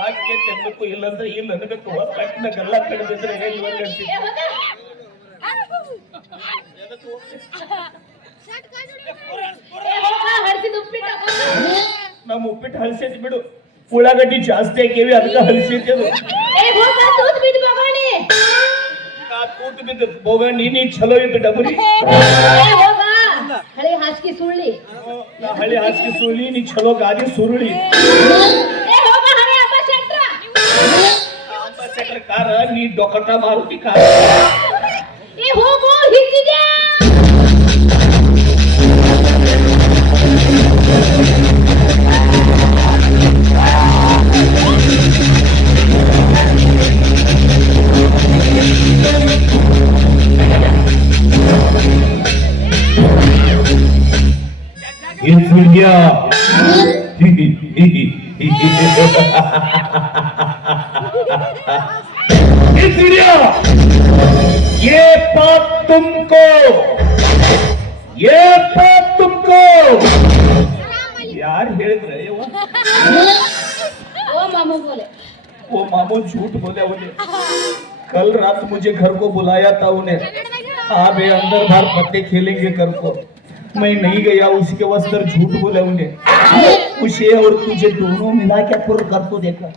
ಆಕೆ ಇಲ್ಲಂದ್ರೆ ಇಲ್ಲ ಅನ್ಬೇಕು ಕಟ್ಟಿನಾಗೆಲ್ಲ ಕಡಿದಿದ್ರೆ ಹೇಳಿ ನಮ್ಮ ಉಪ್ಪಿಟ್ಟು ಹಲಸೈತಿ ಬಿಡು, ಉಳ್ಳಾಗಡ್ಡಿ ಜಾಸ್ತಿ ಹಾಕೇವಿ ಅದಕ್ಕೆ ಹಲಸೈತಿ. ಅದು ತೂತು ಬಿದ್ದು ಬೋಗಣ್ಣಿ ನೀ ಚಲೋ ಇದ್ದು ಡಬರಿ ಹಳಿ ಹಾಸಿಗೆ ಸುಳ್ಳಿ ನೀ ಚಲೋ ಗಾದಿ ಸುರುಳಿ ಕಾರ ನೀ ಡೊಕಟ ಮಾರುತಿ ಕಾರ India. India. ये बात तुमको यार ಹೇಳಿದ್ರೆ वो मामू झूठ बोले उन्हें कल रात मुझे घर को बुलाया था उन्हें हाँ बे अंदर बाहर पत्ते खेलेंगे कर को मैं नहीं गया उसके वस्त्र झूठ बोले उन्हें उसे और तुझे दोनों मिला क्या कर तो देखा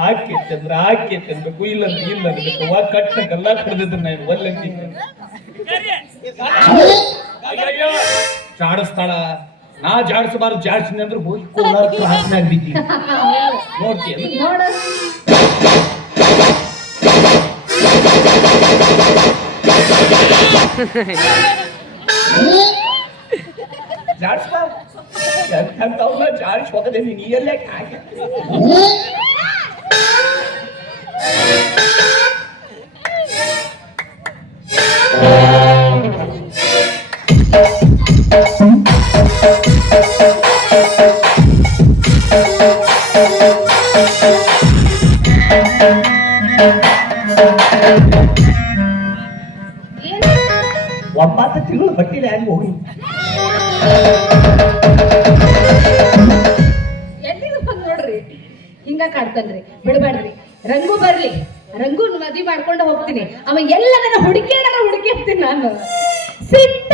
ಆಕೆ ತಿನ್ಬೇಕು ಇಲ್ಲ ಕಟ್ಟ ಗಲ್ಲ ಕಡ್ದಿದ್ರು ನಾನು ಒಲ್ಲಂತಿ ಜಾಡಿಸ್ತಾಳ ನಾ ಜಾಡಿಸಬಾರ್ದು ಜಾಡಿಸಿನಿ ಅಂದ್ರೆ ಹೋಗಿ ಕೋಲಾರ ಕ್ರಾಸ್ನಾಗ ಬಿದ್ದಿ ನೋಡ್ತೀನಿ ಜಾಡಿಸ್ಬಾ ಎಂತವ್ನ ಜಾಡಿಸ್ ಹೋಗದೆ ನೀಯಲ್ಲೇ ಹಾಗೆ ಒಂಬತ್ತು ತಿಂಗಳು ಬಟ್ಟಿಲ್ಲ ಯಾಕೆ ಹೋಗಿ ಎಲ್ಲಿಗೆ ಬಂದ್ ನೋಡ್ರಿ ಹಿಂಗ ಕಾಡ್ತನ್ರಿ ಬಿಡ್ಬೇಡ್ರಿ ರಂಗು ಬರ್ಲಿ ರಂಗು ಮದ್ವಿ ಮಾಡ್ಕೊಂಡು ಹೋಗ್ತೀನಿ ಅವ ಎಲ್ಲದನ್ನ ಹುಡುಕಿ ಹೋಗ್ತೀನಿ ನಾನು ಸಿಟ್ಟ